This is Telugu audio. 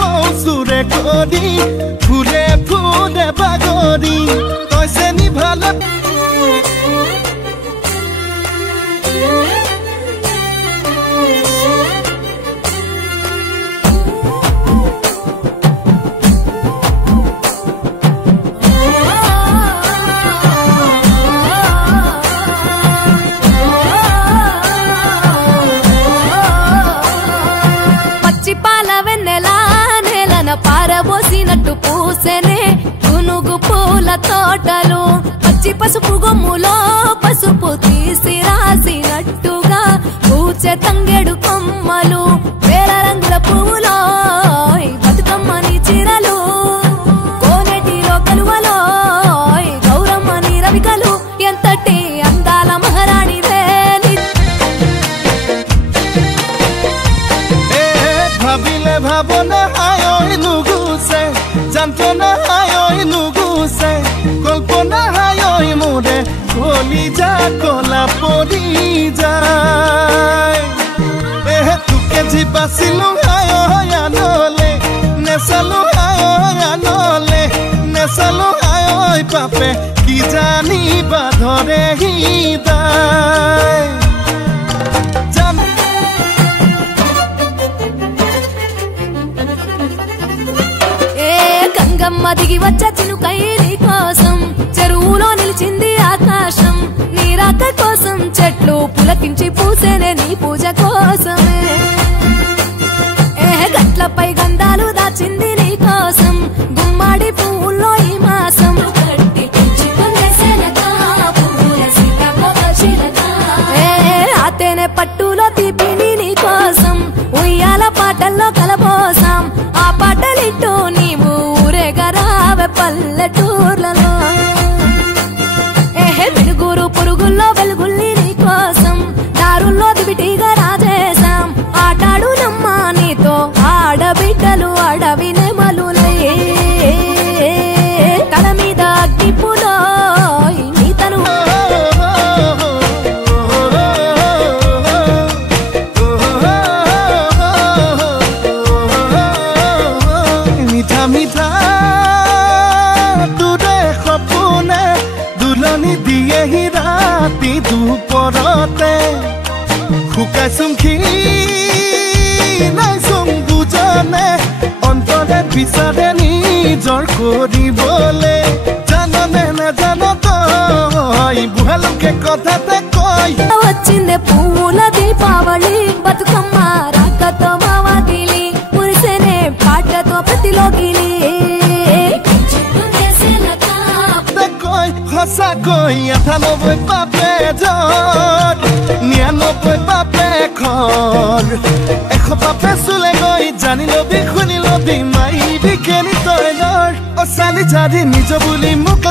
মৌচুৰে কৰি ফুলে ফুলে বাগৰি তইছে নিভালে పారబోసినట్టు పూసెనే గునుగు పూల తోటలు పచ్చి పసుపు గొమ్ములో పసుపు తీసి రాసినట్టుగా పూచే తంగెడు కొమ్మలు వేల రంగుల పువ్వులో బతుకమ్మని చీరలు కోనేటిలో కలువలో గౌరమ్మని రవికలు ఎంతటి అందాల మహారాణి ভাবিলে ভাবনা হায় নুগুছে যন্ত্রণা হায় নুগুছে কল্পনা হায় মোরে কলিজা কলা পরি যায় তোকে জি বাঁচিলো হায় আনলে নেচালো হায় আনলে নেচালো হায় পাপে কি জানি বাধরে হৃদয় గంగమ్మ దిగి వచ్చే చినుకై నీ కోసం చెరువులో నిలిచింది ఆకాశం నీ రాక కోసం చెట్లు పులకించి పూసేనే నీ పూజ కోసమే గట్లపై గంధాలు దాచింది నీ కోసం గుమ్మాడి పువ్వుల్లో ఈ మాసం ఆతేనే పట్టులో తీపిని నీ కోసం ఉయ్యాల పాటల్లో కలబోసాం ఆ పాటలిట్టు నీవు ఊరేగరావే పల్లెటూర్లలో వెలుగురు పురుగుల్లో వెలుగుల్ని నీ కోసం దారుల్లో దివిటిగా రాజేశాం ఆటాడు నమ్మ నీతో ఆడబిడ్డలు అడవి నెమలులే తల మీద అగ్గిపులో నీతను মিঠা মিঠা তোৰে সপোনে দুলনি দিয়েহি ৰাতি দুপৰতে শুকাইছোং খিনাইছোং দুজনে অন্তৰে বিচাৰে নিজৰ কৰিবলে জাননে নাজান তই বুঢ়ালোকে কথাতে কয় వచ్చిందే పువ్వుల దీపావళి బతుకమ్మ రాకతో మావాకిలి మురిసేనే పాటతో ప్రతిలోకిలి সঁচাকৈ ৯৮ পাপে জ্বৰ ৯৯ পাপে খৰ ১০০ পাপে চুলে গৈ জানি লবি শুনি লবি মাই বিখেনি তই নৰ অচালি জাৰি নিজ বুলি মোক